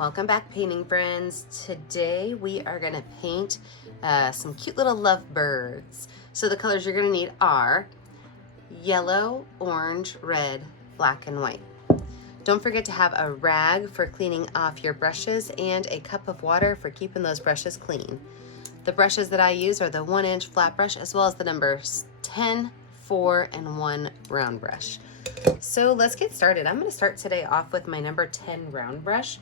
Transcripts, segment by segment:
Welcome back, painting friends. Today we are going to paint some cute little lovebirds. So the colors you're going to need are yellow, orange, red, black, and white. Don't forget to have a rag for cleaning off your brushes and a cup of water for keeping those brushes clean. The brushes that I use are the 1-inch flat brush as well as the numbers 10, 4, and 1 round brush. So let's get started. I'm going to start today off with my number 10 round brush.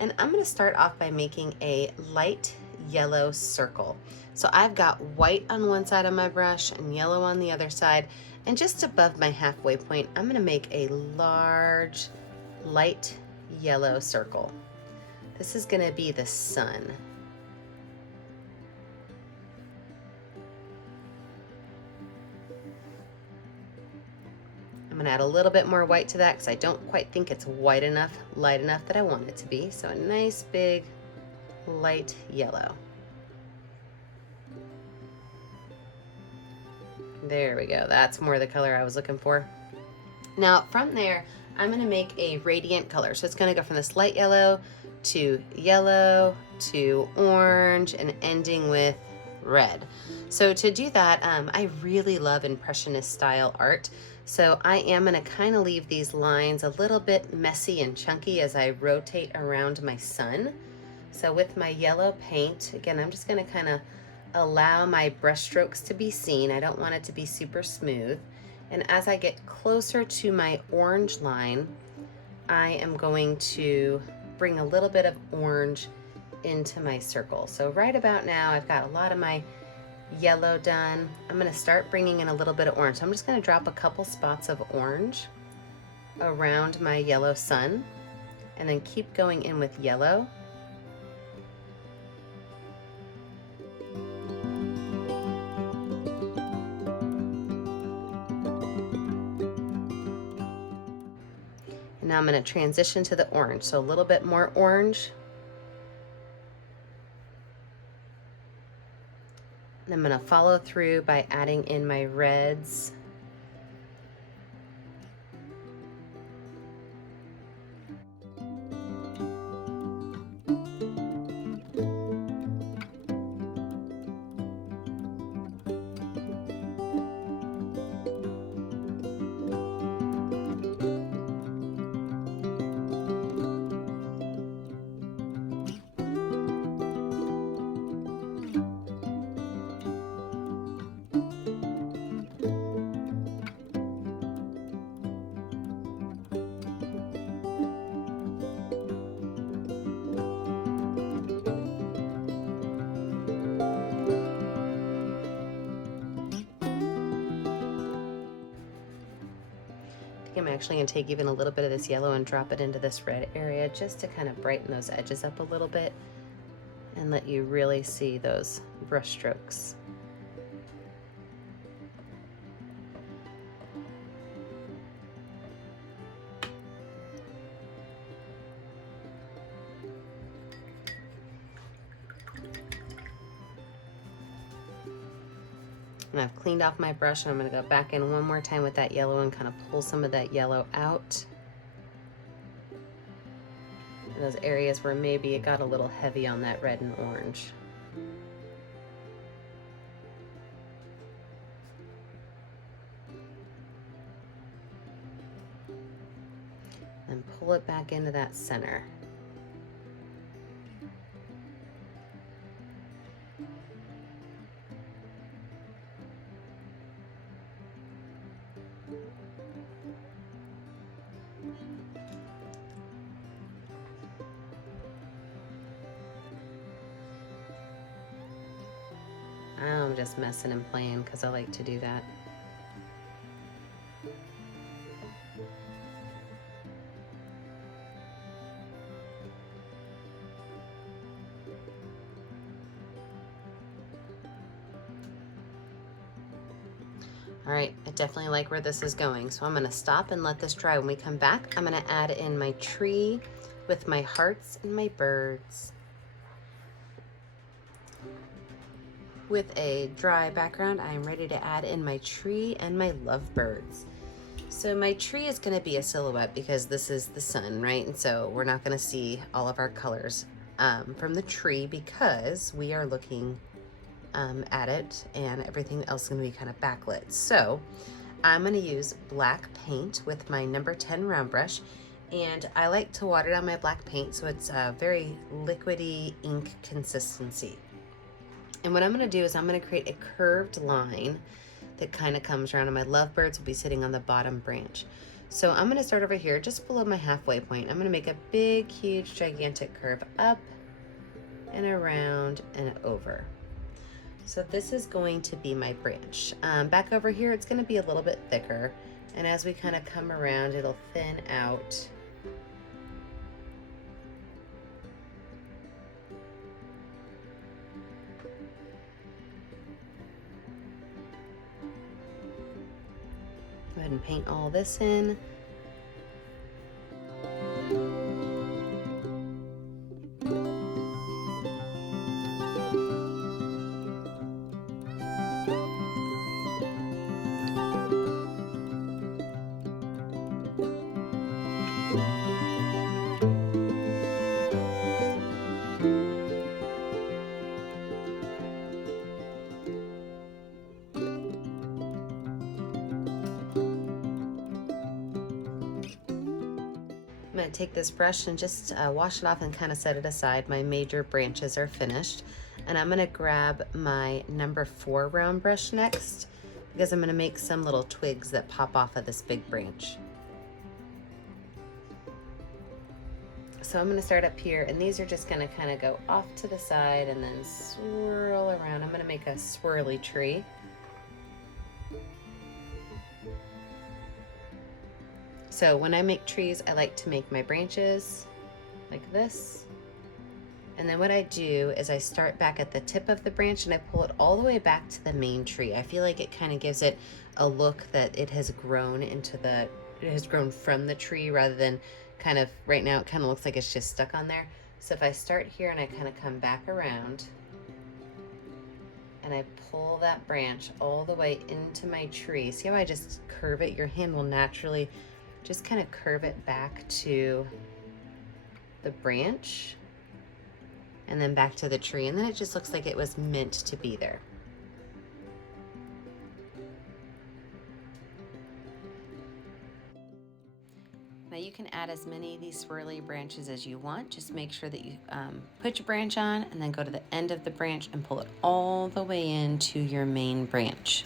And I'm going to start off by making a light yellow circle. So I've got white on one side of my brush and yellow on the other side. And just above my halfway point, I'm going to make a large light yellow circle. This is going to be the sun. I'm going to add a little bit more white to that because I don't quite think it's white enough, light enough that I want it to be. So a nice big light yellow. There we go. That's more the color I was looking for. Now from there, I'm going to make a radiant color. So it's going to go from this light yellow to orange and ending with red. So to do that, I really love Impressionist style art. So I am going to kind of leave these lines a little bit messy and chunky as I rotate around my sun. So with my yellow paint, again, I'm just going to kind of allow my brush strokes to be seen. I don't want it to be super smooth. And as I get closer to my orange line, I am going to bring a little bit of orange into my circle. So right about now, I've got a lot of my yellow done. I'm going to start bringing in a little bit of orange. So I'm just going to drop a couple spots of orange around my yellow sun and then keep going in with yellow. And now I'm going to transition to the orange. So a little bit more orange. And I'm going to follow through by adding in my reds. I'm actually going to take even a little bit of this yellow and drop it into this red area just to kind of brighten those edges up a little bit and let you really see those brush strokes. And I've cleaned off my brush and I'm going to go back in one more time with that yellow and kind of pull some of that yellow out. In those areas where maybe it got a little heavy on that red and orange. And pull it back into that center. I'm just messing and playing because I like to do that. All right, I definitely like where this is going. So I'm going to stop and let this dry. When we come back, I'm going to add in my tree with my hearts and my birds. With a dry background, I am ready to add in my tree and my lovebirds. So my tree is going to be a silhouette because this is the sun, right? And so we're not going to see all of our colors from the tree because we are looking at it, and everything else is going to be kind of backlit. So I'm going to use black paint with my number 10 round brush, and I like to water down my black paint so it's a very liquidy ink consistency. And what I'm going to do is I'm going to create a curved line that kind of comes around, and my lovebirds will be sitting on the bottom branch. So I'm going to start over here just below my halfway point. I'm going to make a big, huge, gigantic curve up and around and over. So this is going to be my branch. Back over here, it's going to be a little bit thicker, and as we kind of come around, it'll thin out. Go ahead and paint all this in. I'm going to take this brush and just wash it off and kind of set it aside. My major branches are finished. And I'm going to grab my number 4 round brush next because I'm going to make some little twigs that pop off of this big branch. So I'm going to start up here, and these are just going to kind of go off to the side and then swirl around. I'm going to make a swirly tree. So when I make trees, I like to make my branches like this. And then what I do is I start back at the tip of the branch and I pull it all the way back to the main tree. I feel like it kind of gives it a look that it has grown from the tree rather than kind of, right now it kind of looks like it's just stuck on there. So if I start here and I kind of come back around and I pull that branch all the way into my tree, see how I just curve it? Your hand will naturally just kind of curve it back to the branch and then back to the tree, and then it just looks like it was meant to be there. Now you can add as many of these swirly branches as you want. Just make sure that you put your branch on and then go to the end of the branch and pull it all the way into your main branch.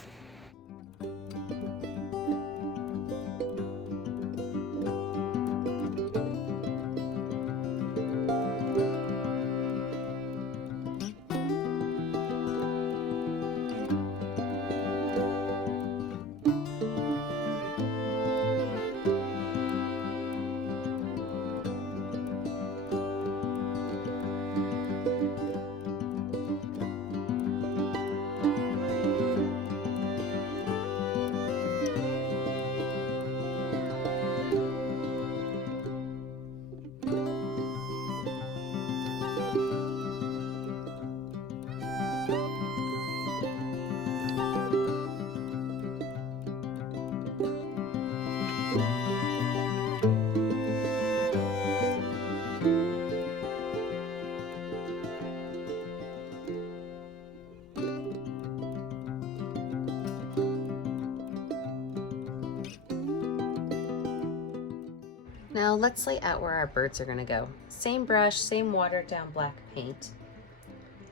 Now let's lay out where our birds are gonna go. Same brush, same watered down black paint.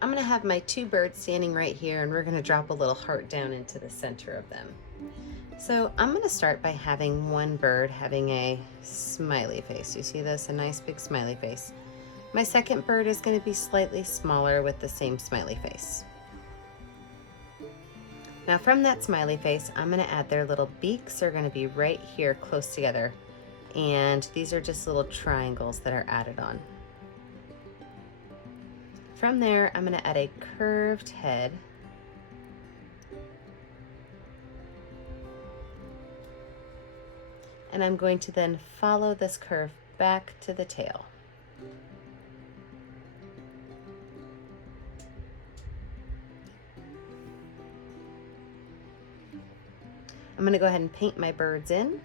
I'm gonna have my 2 birds standing right here, and we're gonna drop a little heart down into the center of them. So I'm gonna start by having one bird having a smiley face. You see this? A nice big smiley face. My second bird is gonna be slightly smaller with the same smiley face. Now from that smiley face, I'm gonna add their little beaks. Are gonna be right here close together. And these are just little triangles that are added on. From there, I'm going to add a curved head. And I'm going to then follow this curve back to the tail. I'm going to go ahead and paint my birds in.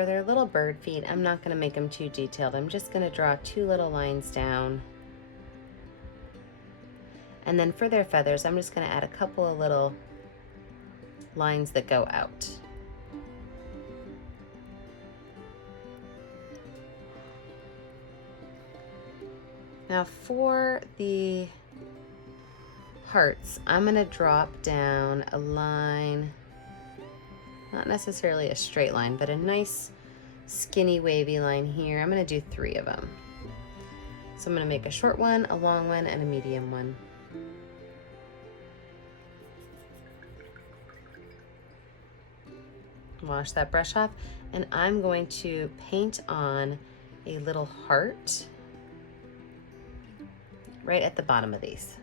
for their little bird feet, I'm not going to make them too detailed. I'm just going to draw 2 little lines down. And then for their feathers, I'm just going to add a couple of little lines that go out. Now for the hearts, I'm going to drop down a line, not necessarily a straight line, but a nice skinny wavy line here. I'm going to do 3 of them. So I'm going to make a short one, a long one, and a medium one. Wash that brush off, and I'm going to paint on a little heart right at the bottom of these.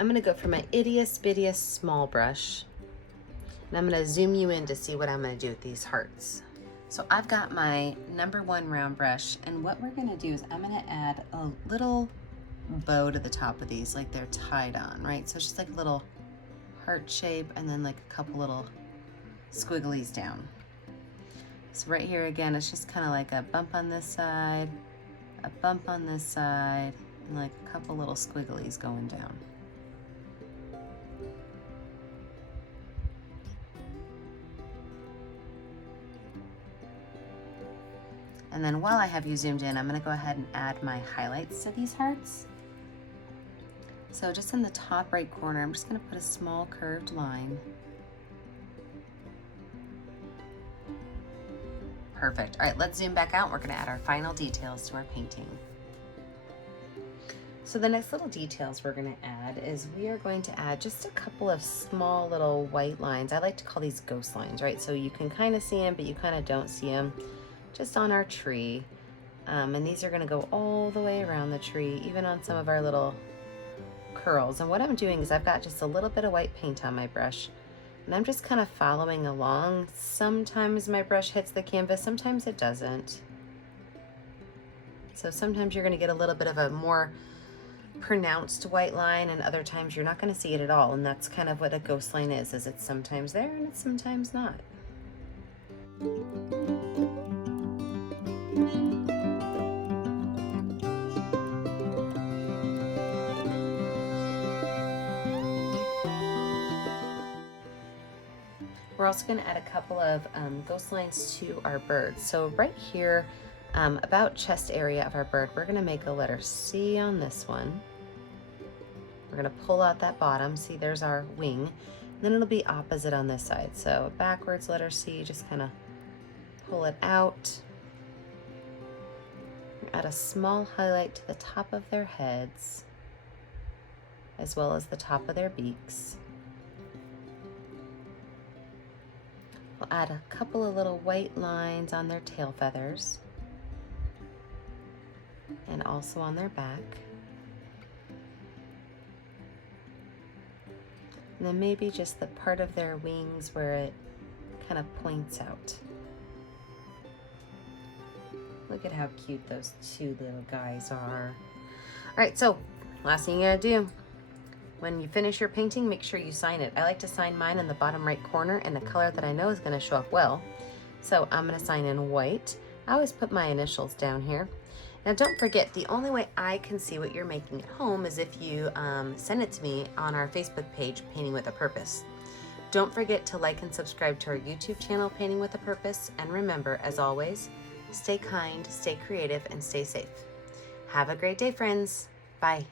I'm gonna go for my ittiest bittiest small brush, and I'm gonna zoom you in to see what I'm gonna do with these hearts. So I've got my #1 round brush, and what we're gonna do is I'm gonna add a little bow to the top of these, like they're tied on, right? So it's just like a little heart shape, and then like a couple little squigglies down. So right here again, it's just kind of like a bump on this side, a bump on this side, and like a couple little squigglies going down. And then while I have you zoomed in, I'm gonna go ahead and add my highlights to these hearts. So just in the top right corner, I'm just gonna put a small curved line. Perfect. All right, let's zoom back out. We're gonna add our final details to our painting. So the next little details we're gonna add is we are going to add just a couple of small little white lines. I like to call these ghost lines, right? So you can kind of see them, but you kind of don't see them, just on our tree. And these are gonna go all the way around the tree, even on some of our little curls. And what I'm doing is I've got just a little bit of white paint on my brush, and I'm just kind of following along. Sometimes my brush hits the canvas, sometimes it doesn't. So sometimes you're gonna get a little bit of a more pronounced white line, and other times you're not gonna see it at all. And that's kind of what a ghost line is it's sometimes there and it's sometimes not. We're also going to add a couple of ghost lines to our bird. So right here, about chest area of our bird, we're going to make a letter C on this one. We're going to pull out that bottom. See, there's our wing. Then it'll be opposite on this side. So backwards letter C, just kind of pull it out. Add a small highlight to the top of their heads, as well as the top of their beaks. We'll add a couple of little white lines on their tail feathers and also on their back. And then maybe just the part of their wings where it kind of points out. Look at how cute those 2 little guys are. All right, so last thing you gotta do, when you finish your painting, make sure you sign it. I like to sign mine in the bottom right corner in the color that I know is gonna show up well. So I'm gonna sign in white. I always put my initials down here. Now don't forget, the only way I can see what you're making at home is if you send it to me on our Facebook page, Painting with a Purpose. Don't forget to like and subscribe to our YouTube channel, Painting with a Purpose. And remember, as always, Stay kind, stay creative, and stay safe. Have a great day, friends. Bye.